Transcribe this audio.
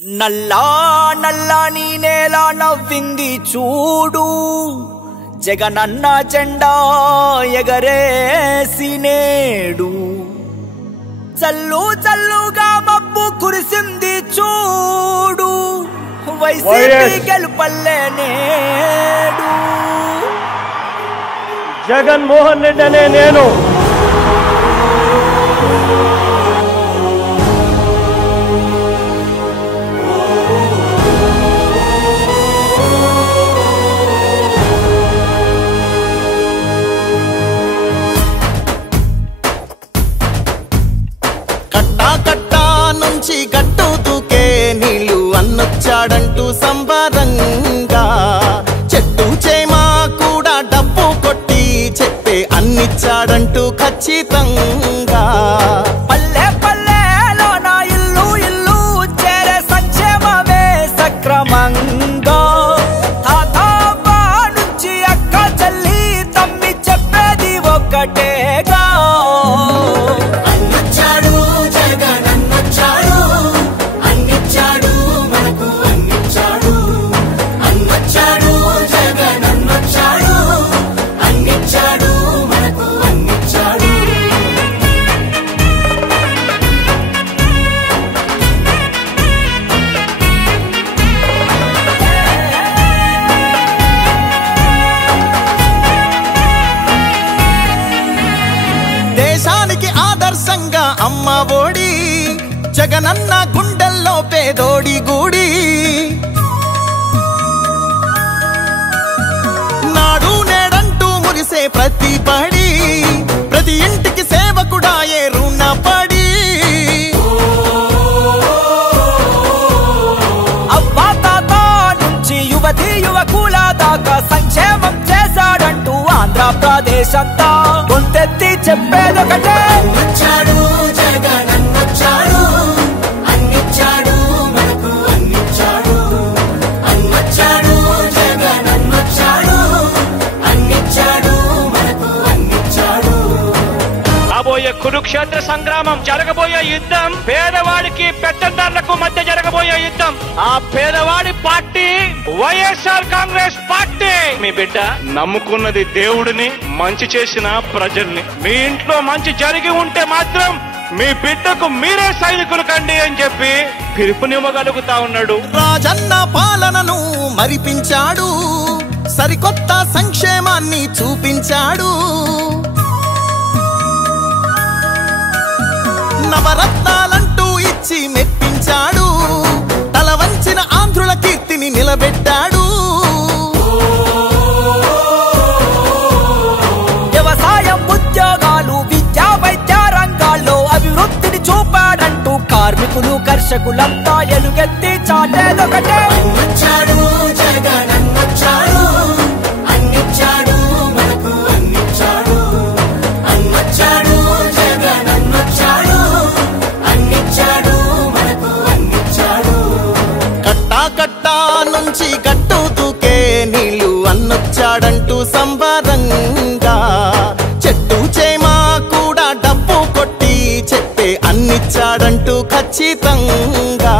నల్లా నల్లని నేల నవ్వింది చూడు, జగనన్న జెండా ఎగరేసి నేడు. చల్లు చల్లుగా మబ్బు కురిసింది చూడు, వైసీపీ గెలుపల్లే నేడు. జగన్మోహన్ రెడ్డి అనే నేను గట్టు దూకే నీళ్ళు అన్నొచ్చాడంటూ సంబరంగా, చెట్టు చేమా కూడా డబ్బు కొట్టి చెప్పే అన్నిచ్చాడంటూ ఖచ్చితంగా. పల్లె పల్లెలో నా ఇల్లు ఇల్లు చేరే సంక్షేమమే సక్రమంగా. తాతాబా నుంచి అక్క చెల్లి తమ్మి చెప్పేది ఒక్కటేగా, దేశానికి ఆదర్శంగా అమ్మ ఒడి, జగనన్న గుండెల్లో పేదోడి గుడి. నాడు నేడంటూ మురిసే ప్రతి పడి, ప్రతి ఇంటికి సేవకుడాయే రుణపడి. అవ్వా తాత నుంచి యువతి యువకుల దాకా సంక్షేమం చేశాడంటూ ఆంధ్రప్రదేశ్ అంతా గొంతెత్తి చెప్పేదొకటే. వచ్చాడు జగనన్నొచ్చాడు, అన్నిచ్చాడు మనకు అన్నిచ్చాడు. అన్నొచ్చాడు జగనన్నొచ్చాడు, అన్నిచ్చాడు మనకు అన్నిచ్చాడు. రాబోయే కురుక్షేత్ర సంగ్రామం, జరగబోయే యుద్ధం పేదవాడికి పెత్తందారులకు మధ్య జరగబోయే యుద్ధం. ఆ పేదవాడి పార్టీ వైఎస్ఆర్ కాంగ్రెస్ పార్టీ. మీ బిడ్డ నమ్ముకున్నది దేవుడిని, మంచి చేసిన ప్రజల్ని. మీ ఇంట్లో మంచి జరిగి ఉంటే మాత్రం మీ బిడ్డకు మీరే సైనికులు కండి అని చెప్పి పిలుపునివ్వగలుగుతా ఉన్నాడు. రాజన్న పాలనను మరిపించాడు, సరికొత్త సంక్షేమాన్ని చూపించాడు. నవరత్నాలంటూ ఇచ్చి మెప్పించాడు, తల వంచిన ఆంధ్రుల కీర్తిని నిలబెట్టాడు. వ్యవసాయం, ఉద్యోగాలు, విద్యా వైద్య రంగాల్లో అభివృద్ధిని చూపాడంటూ కార్మికులు కర్షకులంతా ఎలుగెత్తి చాటేదొకటే. వచ్చాడు జగనన్నొచ్చాడు, అన్నిచ్చాడు మనకు అన్నిచ్చాడు. అన్నొచ్చాడు జగనన్నొచ్చాడు, అన్నిచ్చాడు మనకు అన్నిచ్చాడు. కట్టా కట్టా నుంచి గట్టు దూకే నీళ్ళు అన్నొచ్చాడంటూ సంబరంగా, చెట్టు చేమా కూడా డబ్బు కొట్టి చెప్పే అన్నిచ్చాడంటూ ఖచ్చితంగా.